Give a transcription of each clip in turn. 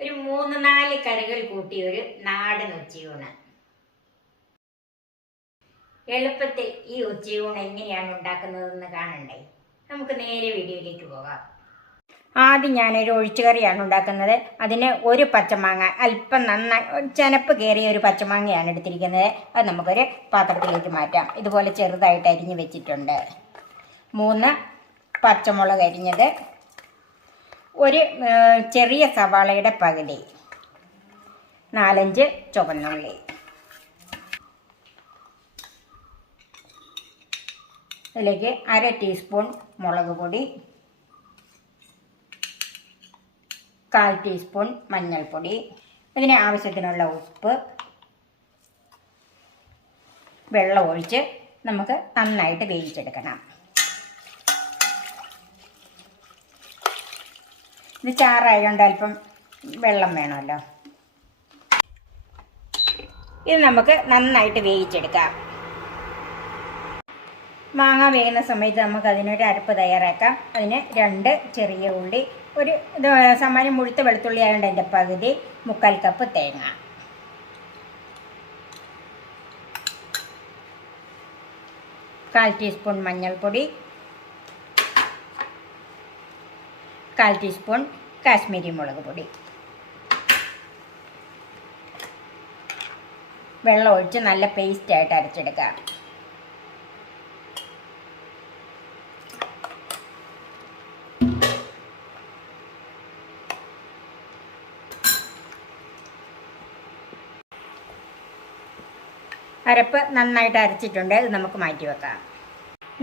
ഒരു 3-4 കറികൾ കൂട്ടിയ ഒരു നാടൻ ഉച്ചയൂണ്. എളുപ്പത്തിൽ ഈ ഉച്ചയൂണ് എങ്ങനെയാണ് ഉണ്ടാക്കുന്നതെന്ന് കാണണ്ടേ? നമുക്ക് നേരെ വീഡിയോയിലേക്ക് പോകാം. ആദ്യം ഞാനൊരു ഒഴിച്ചുകറിയാണ് ഉണ്ടാക്കുന്നത്. അതിന് ഒരു പച്ചമാങ്ങ, അല്പം നന്നായി ചെനപ്പ് കയറിയ ഒരു പച്ചമാങ്ങയാണ് എടുത്തിരിക്കുന്നത്. അത് നമുക്കൊരു പാത്രത്തിലേക്ക് മാറ്റാം. ഇതുപോലെ ചെറുതായിട്ട് അരിഞ്ഞ് വെച്ചിട്ടുണ്ട്. 3 പച്ചമുളക് അരിഞ്ഞത്, ഒരു ചെറിയ സവാളയുടെ പകുതി, 4-5 ചുവന്നുള്ളി, ഇതിലേക്ക് 1/2 ടീസ്പൂൺ മുളക് പൊടി, 1/4 ടീസ്പൂൺ മഞ്ഞൾപ്പൊടി, ഇതിന് ആവശ്യത്തിനുള്ള ഉപ്പ്, വെള്ളം ഒഴിച്ച് നമുക്ക് നന്നായിട്ട് വേവിച്ചെടുക്കണം. ഇത് ചാറായതുകൊണ്ട് അല്പം വെള്ളം വേണമല്ലോ. ഇത് നമുക്ക് നന്നായിട്ട് വേവിച്ചെടുക്കാം. മാങ്ങ വേകുന്ന സമയത്ത് നമുക്ക് അതിനൊരു അരപ്പ് തയ്യാറാക്കാം. അതിന് 2 ചെറിയ ഉള്ളി, ഒരു സാമാന്യം മുഴുത്ത വെളുത്തുള്ളി ആയതുകൊണ്ട് അതിൻ്റെ പകുതി, 3/4 കപ്പ് തേങ്ങ, കാൽ ടീസ്പൂൺ മഞ്ഞൾപ്പൊടി, 1/4 ടീസ്പൂൺ കാശ്മീരി മുളക് പൊടി, വെള്ളം ഒഴിച്ച് നല്ല പേസ്റ്റായിട്ട് അരച്ചെടുക്കാം. അരപ്പ് നന്നായിട്ട് അരച്ചിട്ടുണ്ട്. ഇത് നമുക്ക് മാറ്റി വെക്കാം.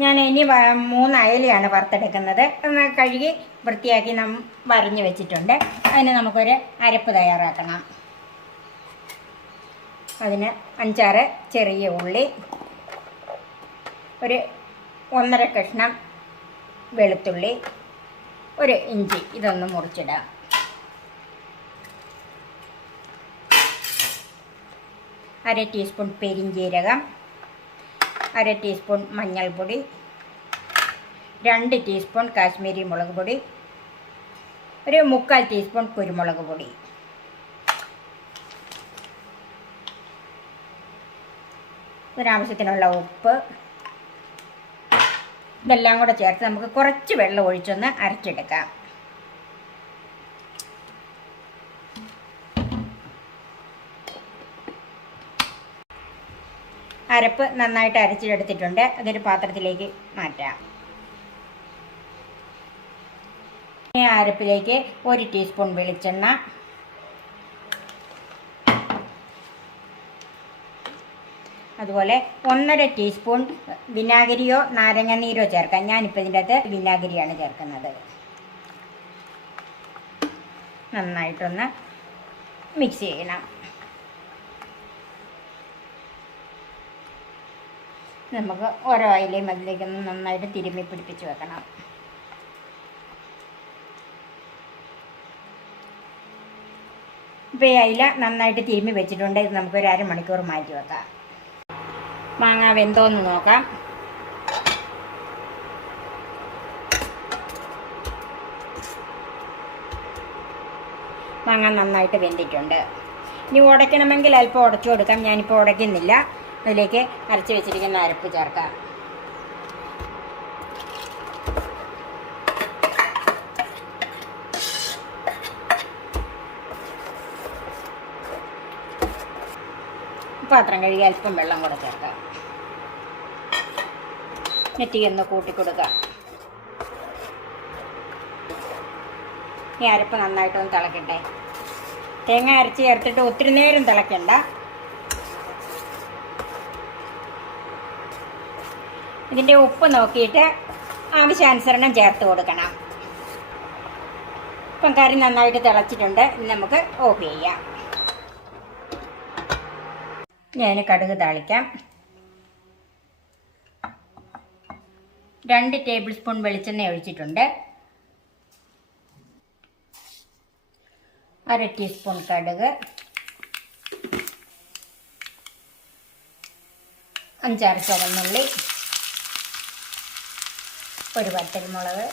ഞാൻ ഇനി 3 അയലയാണ് വറുത്തെടുക്കുന്നത്. കഴുകി വൃത്തിയാക്കി വരഞ്ഞ് വെച്ചിട്ടുണ്ട്. അതിന് നമുക്കൊരു അരപ്പ് തയ്യാറാക്കണം. അതിന് 5-6 ചെറിയ ഉള്ളി, ഒരു 1.5 കഷ്ണം വെളുത്തുള്ളി, ഒരു ഇഞ്ചി, ഇതൊന്ന് മുറിച്ചിടാം. അര ടീസ്പൂൺ പെരിഞ്ജീരകം, 1/2 ടീസ്പൂൺ മഞ്ഞൾപ്പൊടി, 2 ടീസ്പൂൺ കാശ്മീരി മുളക് പൊടി, ഒരു 3/4 ടീസ്പൂൺ കുരുമുളക് പൊടി, ഇതിനാവശ്യത്തിനുള്ള ഉപ്പ്, ഇതെല്ലാം കൂടെ ചേർത്ത് നമുക്ക് കുറച്ച് വെള്ളം ഒഴിച്ചൊന്ന് അരച്ചെടുക്കാം. അരപ്പ് നന്നായിട്ട് അരച്ചെടുത്തിട്ടുണ്ട്. അതൊരു പാത്രത്തിലേക്ക് മാറ്റാം. ഈ അരപ്പിലേക്ക് 1 ടീസ്പൂൺ വെളിച്ചെണ്ണ, അതുപോലെ 1.5 ടീസ്പൂൺ വിനാഗിരിയോ നാരങ്ങ നീരോ ചേർക്കാം. ഞാനിപ്പോൾ ഇതിൻ്റെ അകത്ത് വിനാഗിരിയാണ് ചേർക്കുന്നത്. നന്നായിട്ടൊന്ന് മിക്സ് ചെയ്യണം. നമുക്ക് ഓരോ അയിലയും അതിലേക്കൊന്ന് നന്നായിട്ട് തിരുമ്മി പിടിപ്പിച്ച് വെക്കണം. ഇപ്പോൾ ഈ അയില നന്നായിട്ട് തിരുമ്മി വെച്ചിട്ടുണ്ട്. ഇത് നമുക്കൊരു 1/2 മണിക്കൂർ മാറ്റി വെക്കാം. മാങ്ങ വെന്തോന്ന് നോക്കാം. മാങ്ങ നന്നായിട്ട് വെന്തിട്ടുണ്ട്. ഇനി ഉടയ്ക്കണമെങ്കിൽ അല്പം ഉടച്ചു കൊടുക്കാം. ഞാനിപ്പോൾ ഉടയ്ക്കുന്നില്ല. അതിലേക്ക് അരച്ച് വെച്ചിരിക്കുന്ന അരപ്പ് ചേർക്കാം. പാത്രം കഴുകി അല്പം വെള്ളം കൂടെ ചേർക്കാം. നെറ്റിയൊന്ന് കൂട്ടിക്കൊടുക്കാം. ഈ അരപ്പ് നന്നായിട്ടൊന്ന് തിളക്കട്ടെ. തേങ്ങ അരച്ച് ചേർത്തിട്ട് ഒത്തിരി നേരം തിളക്കണ്ട. ഇതിൻ്റെ ഉപ്പ് നോക്കിയിട്ട് ആവശ്യാനുസരണം ചേർത്ത് കൊടുക്കണം. ഇപ്പം കറി നന്നായിട്ട് തിളച്ചിട്ടുണ്ട്. ഇനി നമുക്ക് ഓഫ് ചെയ്യാം. ഞാൻ കടുക് താളിക്കാം. 2 ടേബിൾ സ്പൂൺ വെളിച്ചെണ്ണ ഒഴിച്ചിട്ടുണ്ട്. 1/2 ടീസ്പൂൺ കടുക്, 5-6 ചുവന്നുള്ളി, ഒരു വറ്റൽമുളക്,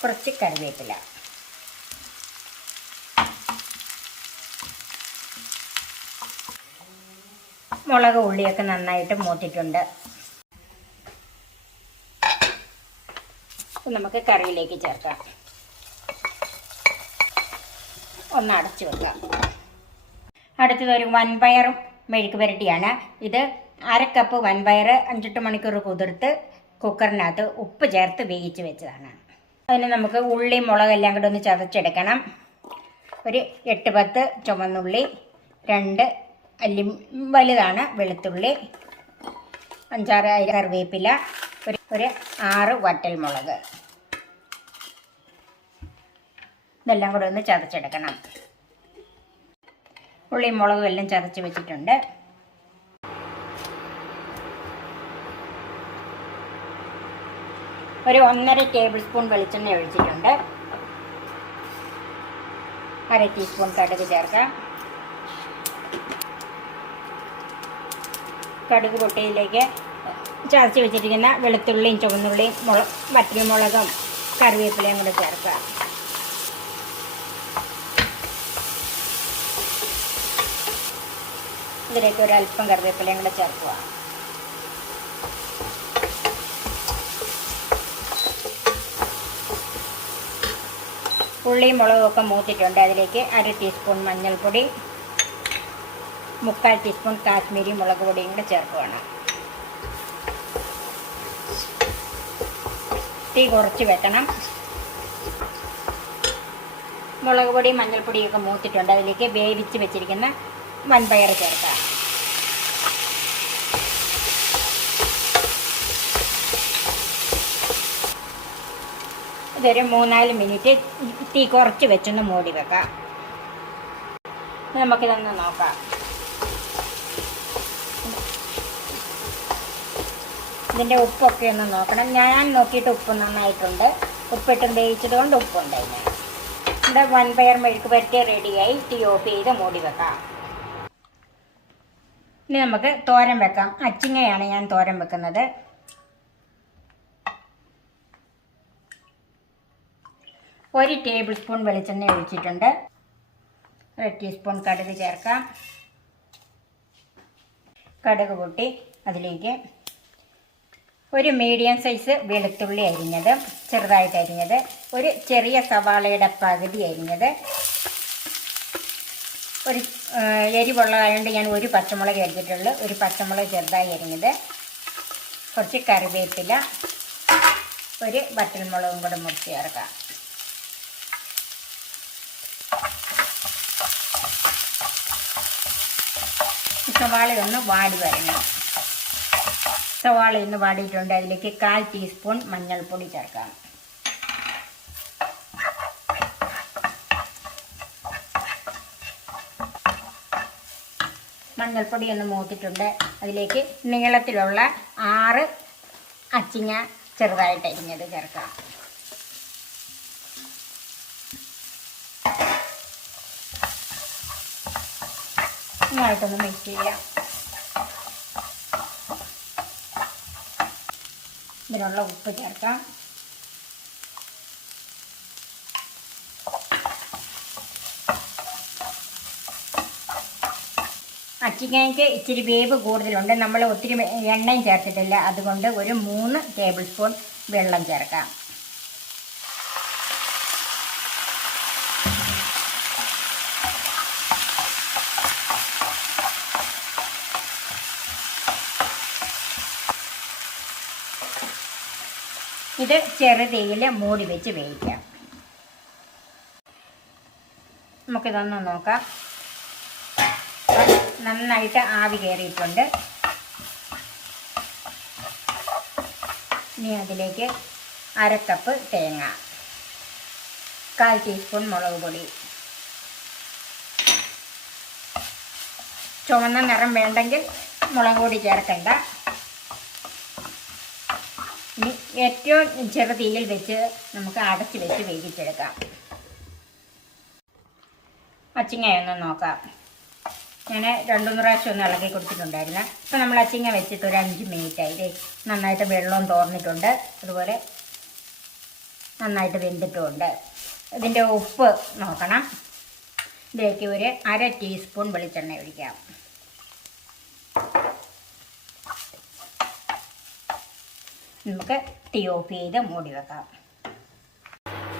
കുറച്ച് കറിവേപ്പില, മുളക് ഉള്ളിയൊക്കെ നന്നായിട്ട് മൂത്തിട്ടുണ്ട്. നമുക്ക് കറിയിലേക്ക് ചേർക്കാം. ഒന്ന് അടച്ചു വെക്കാം. അടുത്തത് ഒരു വൻപയറും മെഴുക്ക് പുരട്ടിയാണ്. ഇത് 1/2 കപ്പ് വൻപയർ 5-8 മണിക്കൂർ കുതിർത്ത് കുക്കറിനകത്ത് ഉപ്പ് ചേർത്ത് വേവിച്ച് വെച്ചതാണ്. അതിന് നമുക്ക് ഉള്ളി മുളകെല്ലാം കൂടെ ഒന്ന് ചതച്ചെടുക്കണം. ഒരു 8-10 ചുവന്നുള്ളി, 2 അല്ലി വലുതാണ് വെളുത്തുള്ളി, 5-6 കറിവേപ്പില, ഒരു 6 വറ്റൽമുളക്, ഇതെല്ലാം കൂടെ ഒന്ന് ചതച്ചെടുക്കണം. ഉള്ളിയും മുളകും എല്ലാം ചതച്ച് വെച്ചിട്ടുണ്ട്. ഒരു 1.5 ടേബിൾ സ്പൂൺ വെളിച്ചെണ്ണ ഒഴിച്ചിട്ടുണ്ട്. 1/2 ടീസ്പൂൺ കടുക് ചേർക്കാം. കടുക് പൊട്ടിയിലേക്ക് ചതച്ച് വെച്ചിരിക്കുന്ന വെളുത്തുള്ളിയും ചുവന്നുള്ളിയും വറ്റൽമുളകും കറിവേപ്പിലയും കൂടെ ചേർക്കാം. ഇതിലേക്ക് ഒരല്പം കറിവേപ്പിലയും കൂടെ ചേർക്കുക. ഉള്ളിയും മുളകും ഒക്കെ മൂത്തിട്ടുണ്ട്. അതിലേക്ക് 1/2 ടീസ്പൂൺ മഞ്ഞൾപ്പൊടി, 3/4 ടീസ്പൂൺ കാശ്മീരി മുളക് പൊടിയും കൂടെ ചേർക്കുകയാണ്. തീ കുറച്ച് വെക്കണം. മുളക് പൊടിയും മഞ്ഞൾപ്പൊടിയൊക്കെ മൂത്തിട്ടുണ്ട്. അതിലേക്ക് വേവിച്ച് വെച്ചിരിക്കുന്ന വൻപയർ ചേർക്കാം. ഇതൊരു 3-4 മിനിറ്റ് തീ കുറച്ച് വെച്ചൊന്ന് മൂടി വെക്കാം. നമുക്കിതൊന്ന് നോക്കാം. ഇതിൻ്റെ ഉപ്പൊക്കെ ഒന്ന് നോക്കണം. ഞാൻ നോക്കിയിട്ട് ഉപ്പ് നന്നായിട്ടുണ്ട്. ഉപ്പിട്ടും വേവിച്ചത് കൊണ്ട് ഉപ്പുണ്ടായില്ല. ഇവിടെ വൻപയർ മെഴുക്ക് പുരട്ടി റെഡിയായി. തീ ഓഫ് ചെയ്ത് മൂടി വെക്കാം. ഇനി നമുക്ക് തോരൻ വെക്കാം. അച്ചിങ്ങയാണ് ഞാൻ തോരൻ വെക്കുന്നത്. ഒരു ടേബിൾ സ്പൂൺ വെളിച്ചെണ്ണ ഒഴിച്ചിട്ടുണ്ട്. 1 ടീസ്പൂൺ കടുക് ചേർക്കാം. കടുക് പൊട്ടി അതിലേക്ക് ഒരു മീഡിയം സൈസ് വെളുത്തുള്ളി അരിഞ്ഞത്, ചെറുതായിട്ട് അരിഞ്ഞത്, ഒരു ചെറിയ സവാളയുടെ പകുതി അരിഞ്ഞത്, ഒരു എരിവുള്ളതായതുകൊണ്ട് ഞാൻ ഒരു പച്ചമുളക് എടുത്തിട്ടുള്ളൂ. ഒരു പച്ചമുളക് ചെറുതായി അരിഞ്ഞത്, കുറച്ച് കറിവേപ്പില, ഒരു വറ്റൽമുളകും കൂടെ മുറിച്ച് ചേർക്കാം. സവാള ഒന്ന് വാടി വരണം. സവാള ഒന്ന് വാടിയിട്ടുണ്ട്. അതിലേക്ക് 1/4 ടീസ്പൂൺ മഞ്ഞൾപ്പൊടി ചേർക്കാം. മഞ്ഞൾപ്പൊടി ഒന്ന് മൂത്തിട്ടുണ്ട്. അതിലേക്ക് നീളത്തിലുള്ള 6 അച്ചിങ്ങ ചെറുതായിട്ട് അരിഞ്ഞത് ചേർക്കാം. നന്നായിട്ടൊന്ന് മിക്സ് ചെയ്യാം. ഇതിനുള്ള ഉപ്പ് ചേർക്കാം. അച്ചിങ്ങയ്ക്ക് ഇച്ചിരി വേവ് കൂടുതലുണ്ട്. നമ്മൾ ഒത്തിരി എണ്ണയും ചേർത്തിട്ടില്ല. അതുകൊണ്ട് ഒരു 3 ടേബിൾ സ്പൂൺ വെള്ളം ചേർക്കാം. ഇത് ചെറുതീയിൽ മൂടി വെച്ച് വേവിക്കാം. നമുക്കിതൊന്ന് നോക്കാം. നന്നായിട്ട് ആവി കയറിയിട്ടുണ്ട്. ഇനി അതിലേക്ക് 1/2 കപ്പ് തേങ്ങ, 1/4 ടീസ്പൂൺ മുളക് പൊടി, ചുവന്ന നിറം വേണ്ടെങ്കിൽ മുളക് പൊടി ചേർക്കണ്ട. ഇനി ഏറ്റവും ചെറുതീയിൽ വെച്ച് നമുക്ക് അടച്ച് വെച്ച് വേവിച്ചെടുക്കാം. അച്ചിങ്ങയൊന്ന് നോക്കാം. ഞാൻ 2-3 പ്രാവശ്യം ഒന്ന് ഇളക്കി കൊടുത്തിട്ടുണ്ടായിരുന്നു. ഇപ്പം നമ്മൾ അച്ചിങ്ങ വെച്ചിട്ട് ഒരു 5 മിനിറ്റായി. നന്നായിട്ട് വെള്ളവും തോർന്നിട്ടുണ്ട്. അതുപോലെ നന്നായിട്ട് വെന്തിട്ടുമുണ്ട്. ഇതിൻ്റെ ഉപ്പ് നോക്കണം. ഇതിലേക്ക് ഒരു 1/2 ടീസ്പൂൺ വെളിച്ചെണ്ണ ഒഴിക്കാം. നമുക്ക് തീ ഓഫ് ചെയ്ത് മൂടി വെക്കാം.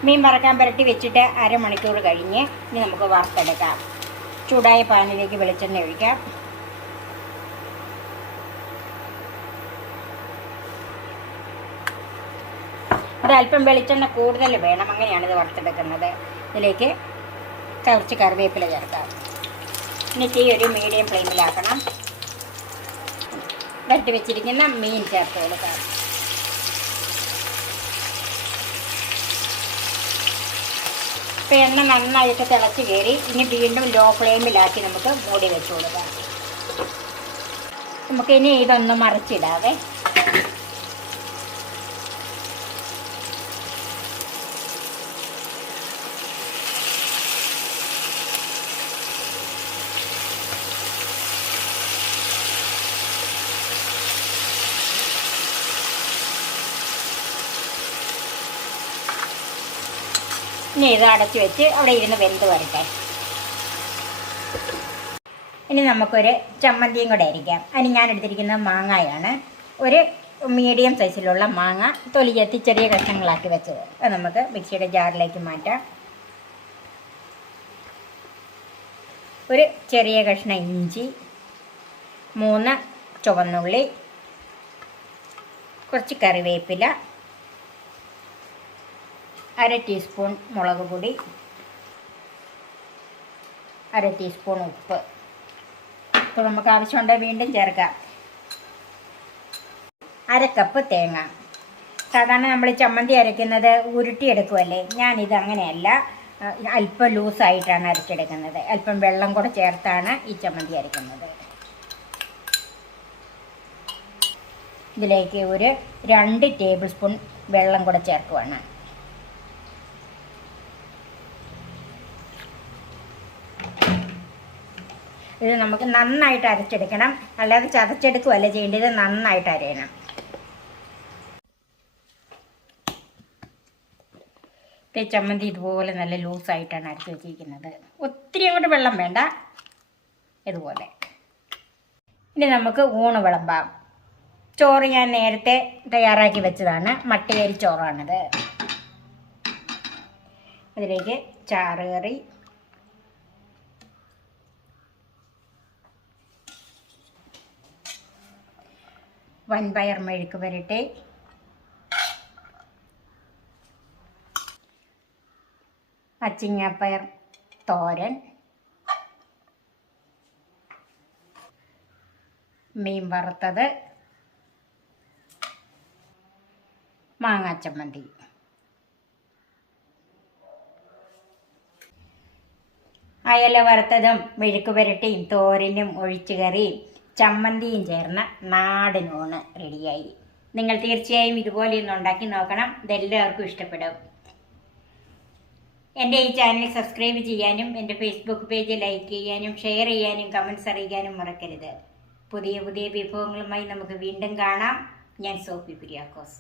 മീൻ വറക്കാൻ പുരട്ടി വെച്ചിട്ട് അരമണിക്കൂർ കഴിഞ്ഞ് ഇനി നമുക്ക് വറുത്തെടുക്കാം. ചൂടായ പാനിലേക്ക് വെളിച്ചെണ്ണ ഒഴിക്കാം. ഒരല്പം വെളിച്ചെണ്ണ കൂടുതൽ വേണം, അങ്ങനെയാണ് ഇത് വറുത്തെടുക്കുന്നത്. ഇതിലേക്ക് കുറച്ച് കറിവേപ്പില ചേർക്കാം. ഇനി തീ ഒരു മീഡിയം ഫ്ലെയിമിലാക്കണം. വരട്ടി വെച്ചിരിക്കുന്ന മീൻ ചേർത്ത് കൊടുക്കാം. ഇപ്പം എണ്ണ നന്നായിട്ട് തിളച്ച് കയറി. ഇനി വീണ്ടും ലോ ഫ്ലെയിമിലാക്കി നമുക്ക് മൂടി വെച്ച് കൊടുക്കാം. നമുക്കിനി ഇതൊന്ന് മറിച്ചിടാതെ ഇനി ഇത് അടച്ചു വെച്ച് അവിടെ ഇരുന്ന് വെന്ത് വരട്ടെ. ഇനി നമുക്കൊരു ചമ്മന്തിയും കൂടെ അരിക്കാം. അതിന് ഞാൻ എടുത്തിരിക്കുന്നത് മാങ്ങയാണ്. ഒരു മീഡിയം സൈസിലുള്ള മാങ്ങ തൊലി ചെത്തി ചെറിയ കഷ്ണങ്ങളാക്കി വെച്ചത്. അത് നമുക്ക് മിക്സിയുടെ ജാറിലേക്ക് മാറ്റാം. ഒരു ചെറിയ കഷ്ണം ഇഞ്ചി, 3 ചുവന്നുള്ളി, കുറച്ച് കറിവേപ്പില, 1/2 ടീസ്പൂൺ മുളക് പൊടി, 1/2 ടീസ്പൂൺ ഉപ്പ്. ഇപ്പോൾ നമുക്ക് ആവശ്യമുണ്ടെങ്കിൽ വീണ്ടും ചേർക്കാം. 1/2 കപ്പ് തേങ്ങ. സാധാരണ നമ്മൾ ചമ്മന്തി അരയ്ക്കുന്നത് ഉരുട്ടിയെടുക്കുമല്ലേ, ഞാനിത് അങ്ങനെയല്ല, അല്പം ലൂസായിട്ടാണ് അരച്ചെടുക്കുന്നത്. അല്പം വെള്ളം കൂടെ ചേർത്താണ് ഈ ചമ്മന്തി അരയ്ക്കുന്നത്. ഇതിലേക്ക് ഒരു 2 ടേബിൾ സ്പൂൺ വെള്ളം കൂടെ ചേർക്കുവാണ്. ഇത് നമുക്ക് നന്നായിട്ട് അരച്ചെടുക്കണം, അല്ലാതെ ചതച്ചെടുക്കുകയല്ല ചെയ്യേണ്ടത്, നന്നായിട്ട് അരയണം. ചമ്മന്തി ഇതുപോലെ നല്ല ലൂസായിട്ടാണ് അരച്ച് വെച്ചിരിക്കുന്നത്. ഒത്തിരി അങ്ങോട്ട് വെള്ളം വേണ്ട, ഇതുപോലെ. ഇനി നമുക്ക് ഊണ് വിളമ്പാം. ചോറ് ഞാൻ നേരത്തെ തയ്യാറാക്കി വെച്ചതാണ്, മട്ടയരി ചോറാണിത്. അതിലേക്ക് ചാറ് കറി, വൻപയർ മെഴുക്ക് പുരട്ടി, അച്ചിങ്ങാപ്പയർ തോരൻ, മീൻ വറുത്തത്, മാങ്ങാച്ചമ്മന്തി. അയല വറുത്തതും മെഴുക്ക് പുരട്ടിയും തോരനും ഒഴിച്ചുകറിയും ചമ്മന്തിയും ചേർന്ന നാടൻ ഊണ് റെഡിയായി. നിങ്ങൾ തീർച്ചയായും ഇതുപോലെ ഒന്ന് ഉണ്ടാക്കി നോക്കണം, ഇതെല്ലാവർക്കും ഇഷ്ടപ്പെടും. എൻ്റെ ഈ ചാനൽ സബ്സ്ക്രൈബ് ചെയ്യാനും എൻ്റെ ഫേസ്ബുക്ക് പേജ് ലൈക്ക് ചെയ്യാനും ഷെയർ ചെയ്യാനും കമൻറ്റ്സ് അറിയിക്കാനും മറക്കരുത്. പുതിയ പുതിയ വിഭവങ്ങളുമായി നമുക്ക് വീണ്ടും കാണാം. ഞാൻ സോഫി കുര്യാക്കോസ്.